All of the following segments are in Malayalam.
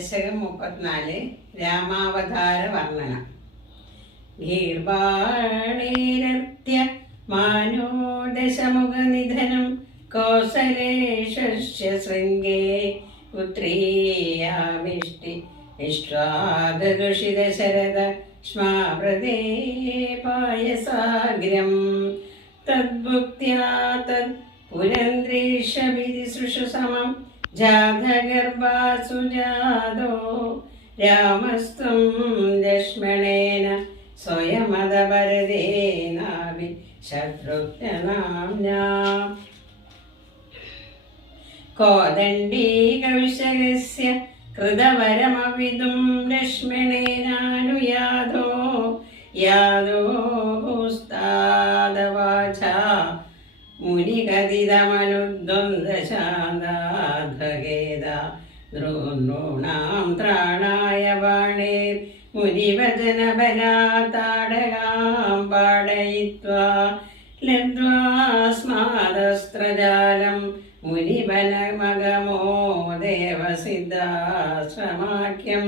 ദശകം മുപ്പത്തിനാല് രാമാവതാര വർണന. ഗീർവാണേരത്യ മാനോ ദശമുഖനിധനം കോസലേഷസ്യ ശൃംഗേ പുത്രീയാമിഷ്ടി നിഷ്വാദുഷിതശരദ സ്മാവൃതേ പായസാഗ്രം. തദ്ഭുക്ത്യാ തത് പുരന്ദ്രീഷവിധി സൃഷുസമം ജാതഗർഭാസു ജാതോ രാമസ്ത്വം ലക്ഷ്മണേന സ്വയമതപരദേനാവി ശത്രുഘ്നനാംനാ കോദണ്ഡീ കൗശലസ്യ കൃതവരമവിദും ലക്ഷ്മണേനാനുയാതോ യാദോ ഭൂസ്താദവാച മുനികഥിതമനുദ്വന്ദ്ശാന്താധഗേദ നൃണാം ത്രാണായ ബാണേ മുനിവചനബലാതാടകാം പാടയിത്വാ. ലബ്ധ്വാ സ്മാദസ്ത്രജാലം മുനിവനമഗമോ ദേവസിദ്ധാശ്രമാഖ്യം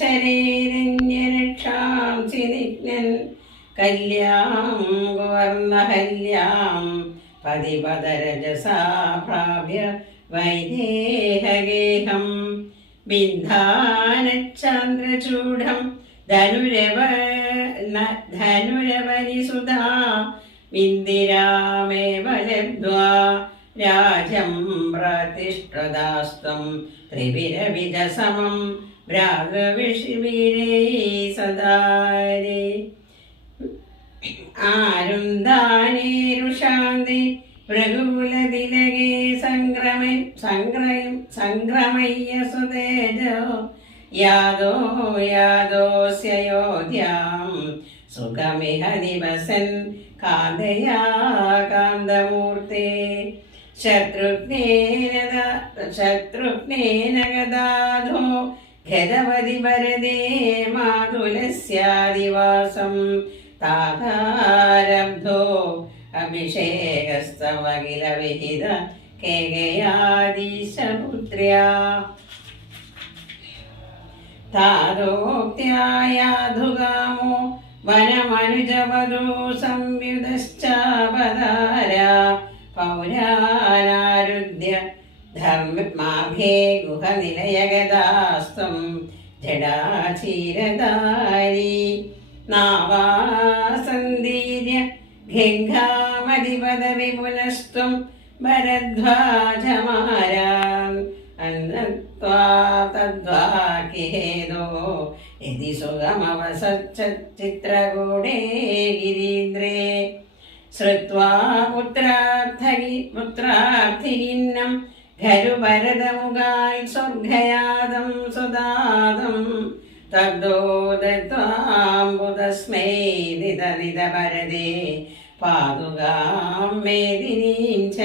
ശരേരണ്യരക്ഷാം ചിനിജ്ഞൻ. കല്യാം ഗുവർണഹല്യാം പതിപദരജസാ പ്രാപ്യ വൈദേഹഗേഹം ബിന്ധാനച്ചാന്ദ്രചൂഢം ധനുരവ ധനുരവനിസുധാ വിന്ദിരാമേവ ലബ്ധ്വാ രാജം പ്രതിഷ്ഠദാസ്തം ത്രിവിരവിധസമം ഭ്രാതൃവിഷിവീരേ സദാരേ. ആരുന്ദാനേരുഷാന്തി ഭൃഗുകുലതിലകേ സംക്രമ സംക്രയം സംക്രമയ്യ സുതേജോ യാദോ യാദോസ്യയോധ്യാം. സുഖമിഹ ദിവസൻ കാന്തയാ കാന്തമൂർത്തേ. ശത്രുഘ്നേന ശത്രുഘ്നേന ഗദാധോ ഗതവതി വരദേ മാതുലസ്യാദിവാസം. താതാരബ്ധോ അഭിഷേകസ്തവകില വിഹിത കേകയാദീശപുത്ര്യാ. താരോക്ത്യായാധുഗാമോ വനമനുജവധൂ സംയുതശ്ചാപതാര പൗരാനാരുദ്ധ്യ ധർമാഭേ ഗുഹനിലയഗതാസ്ത്വം ജഡാചീരധാരി നാവാസന്ദീര്യ ഘിഘാമതിപദവിപുനസ്ത്വം ഭരദ്വാജമാരാൻ അന്നത്വാ തദ്വാക്കിഹേദോ യതി സുഖമവസച്ചിത്രകൂടേ ഗിരീന്ദ്രേ. ശ്രുവാ പുത്രാർത്ഥി പുത്രാർത്ഥിനം ഖരുഭരതമുഖാൽ സ്വർഗയാദം സുദാദം. തദ്ദോദത്വാംബുതസ്മൈ നിത നിത ഭരതേ പാതുകാം മേദിനീം ച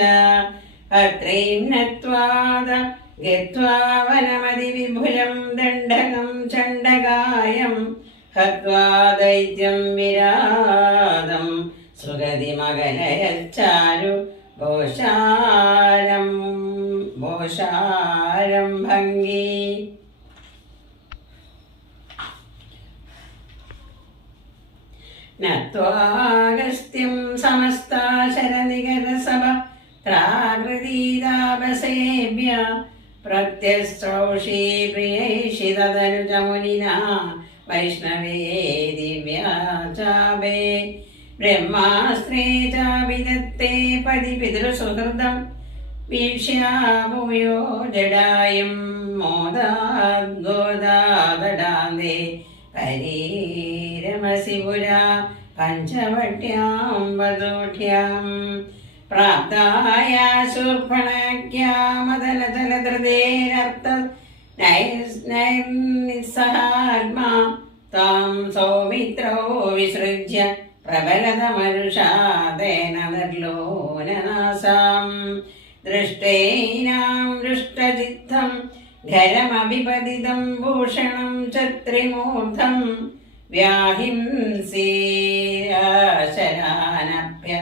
അത്രയും നത്വാദ ഗത്വാ വനമതിവിപുലം ദണ്ഡകം ചണ്ഡകായം. ഹത്വാ ദൈത്യം വിരാദം സുഗതി മകനയച്ചാരു ഭോഷാരം ഭോഷാരം ഭംഗി നത്വാഗസ്ത്യം സമസ്താശരനികരസഭ പ്രാകൃതീതാപസേഭ്യ പ്രത്യസ്ത്രൗഷീ പ്രിയൈഷിതനുജമുനിനാ വൈഷ്ണവേ ദിവ്യാചാപേ ബ്രഹ്മാസ്ത്രേ ചാവിദത്തെ പതി പിതൃസുഹൃദം വീക്ഷ്യാഭൂയോ ജഡായും മോദാഗോദാദടാന്തേ പരീരമസി പുരാ പഞ്ചവട്യാം വധൂഢ്യാം പ്രാപ്തായ ശൂർപ്പണക്യാമതലതലധൃതേരർത്ഥ നിസ്സഹാത്മാ താം സൗമിത്രോ വിസൃജ്യ പ്രബലതമരുഷാതേന നിർലോലനാസാം ദൃഷ്ടൈനാം ദൃഷ്ടചിത്തം ഖരമഭിപതിതം ഭൂഷണം ച വ്യാഹിംസേരാശനാനഭ്യ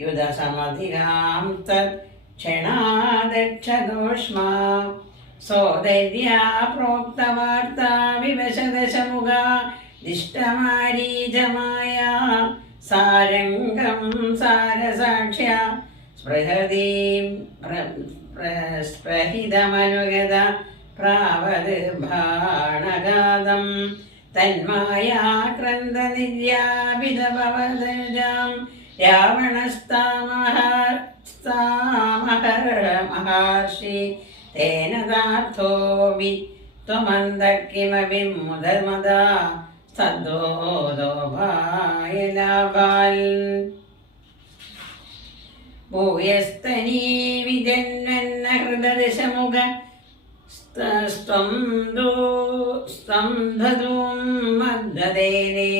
യുധസമധികാം തത് ക്ഷണാദക്ഷഘോഷ്മാ. പ്രോക്തവാർത്താ വിവശദശമുഖ ദിഷ്ടമാരീജമായ സാരംഗം സാരസാക്ഷ്യ സ്പൃഹതീം സ്പൃഹിതമനുഗത പ്രാവത് ഭാണഗാതം തന്മായാക്രന്ദനിര്യാപിതഭവദജാം രാവണസ്താമഹർമഹർഷി തേന താർത്ഥോപി त्वमन्तः किमपि मुदमदा सद्दोदोभायलाभाल् भूयस्तनी विजन्नन्न हृददशमुख स्त्वं दू स्त्वं धतुं ദേവദേനേ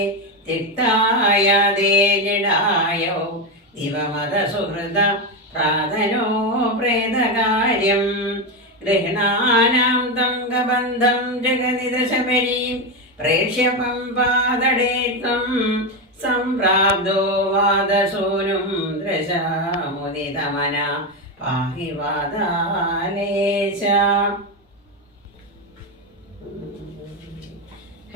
തിക്തായ ദേഗിടായോ ദിവമത സുഹൃത പ്രേതകാര്യം. ഗൃഹണാനാം തങ്കബന്ധം ജഗനിദശമരീം പ്രേക്ഷ്യപം പാതടേ സംപ്രാപ്തോ വാദശൂനും ദൃശാമുദിതമന പാഹി വാദാലേശ.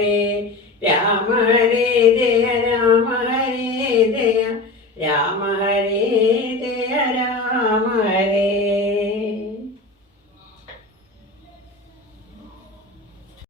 ഹരേ രാമ ഹരേ ജയ രാമ ഹരേ ജയ രാമ